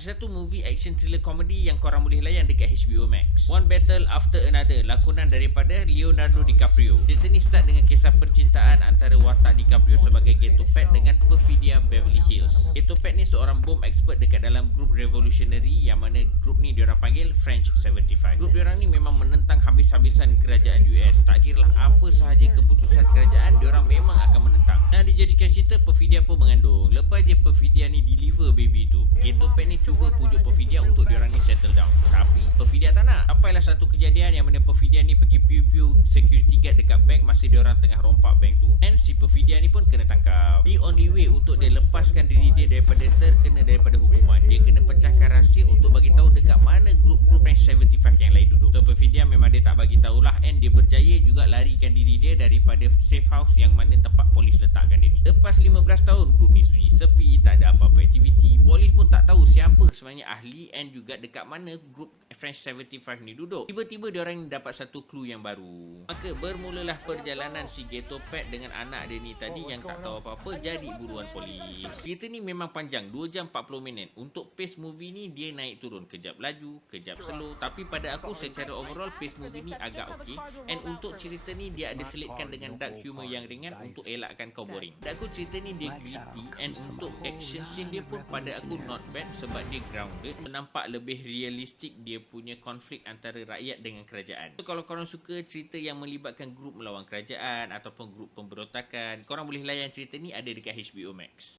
Ada satu movie action thriller comedy yang korang boleh layan dekat HBO Max. One Battle After Another, lakonan daripada Leonardo DiCaprio. Cerita ni start dengan kisah percintaan antara watak DiCaprio sebagai ghetto pet dengan Perfidia Beverly Hills. Ghetto pet ni seorang bom expert dekat dalam grup revolutionary yang mana grup ni diorang panggil French 75. Grup diorang ni memang menentang habis-habisan kerajaan US. Tak kira lah apa sahaja keputusan kerajaan, diorang memang akan menentang. Nah, dijadikan cerita, Perfidia pun mengandung. Lepas je Perfidia ni deliver baby tu, ghetto pet ni cuba pujuk Perfidia untuk diorang ni settle down. Tapi Perfidia tak nak. Sampailah satu kejadian yang mana Perfidia ni pergi piu-piu security guard dekat bank masa diorang tengah rompak bank tu. And si Perfidia ni pun kena tangkap. The only way untuk dia lepaskan diri dia daripada hukuman, dia kena pecahkan rahsia untuk bagi tahu dekat mana grup-grup French 75 yang lain duduk. So Perfidia memang dia tak bagi tahulah, and dia berjaya juga larikan diri dia daripada safe house yang mana tempat polis letakkan dia ni. Lepas 15 tahun, grup ni sunyi sepi, tak ada apa-apa aktiviti. Polis pun tak tahu siapa sebenarnya ahli and juga dekat mana grup French 75 ni duduk. Tiba-tiba diorang ni dapat satu clue yang baru. Maka bermulalah perjalanan si ghetto pet dengan anak dia ni tadi yang tak tahu apa-apa jadi buruan polis. Cerita ni memang panjang, 2 jam 40 minit. Untuk pace movie ni dia naik turun, kejap laju, kejap slow. Tapi pada aku secara overall pace movie ni agak okey. And untuk cerita ni dia ada selitkan dengan dark humor yang ringan untuk elakkan kau boring. Dan aku cerita ni dia gritty, and untuk action scene dia pun pada aku not bad sebab dia grounded. Nampak lebih realistik dia punya konflik antara rakyat dengan kerajaan. So kalau korang suka cerita yang melibatkan grup melawan kerajaan ataupun grup pemberontakan, korang boleh layan cerita ni, ada dekat HBO Max.